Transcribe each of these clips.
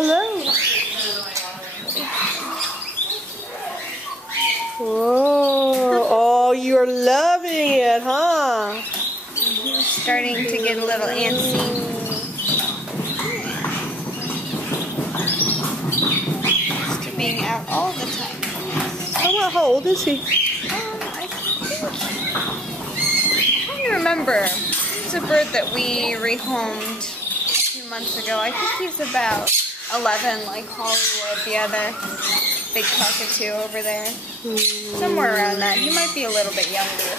Hello. Whoa. Oh, you're loving it, huh? He's starting to get a little antsy. Used to being out all the time. How old is he? I don't remember. It's a bird that we rehomed a few months ago. I think he's about 11, like Hollywood, the other big cockatoo over there. Somewhere around that. He might be a little bit younger.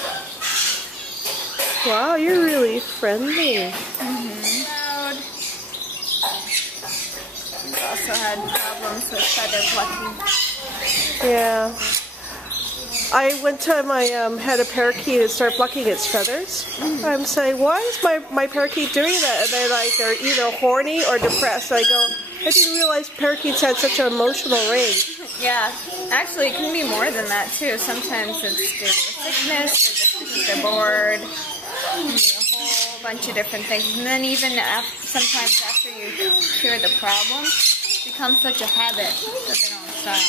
Wow, you're really friendly. Loud. He's also had problems with feather plucking. Yeah. I went to my had a parakeet and started plucking its feathers. I'm saying, why is my parakeet doing that? And they're like, they're either horny or depressed. I go, I didn't realize parakeets had such an emotional range. Yeah, actually it can be more than that too. Sometimes it's due to sickness, or just because they're bored. It can be a whole bunch of different things. And then even sometimes after you cure the problem, it becomes such a habit that they don't stop.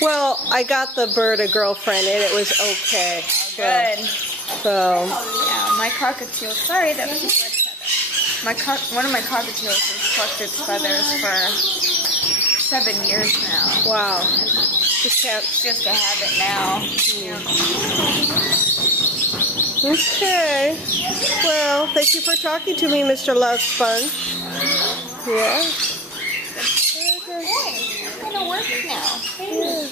Well, I got the bird a girlfriend and it was okay. Oh, good. So. Yeah, my cockatoo. Sorry, that was a red feather. One of my cockatoos has plucked its feathers for 7 years now. Wow. It's just a habit now. Okay. Well, thank you for talking to me, Mr. Love Sponge. Yeah. Boy, I'm gonna work now. Yeah.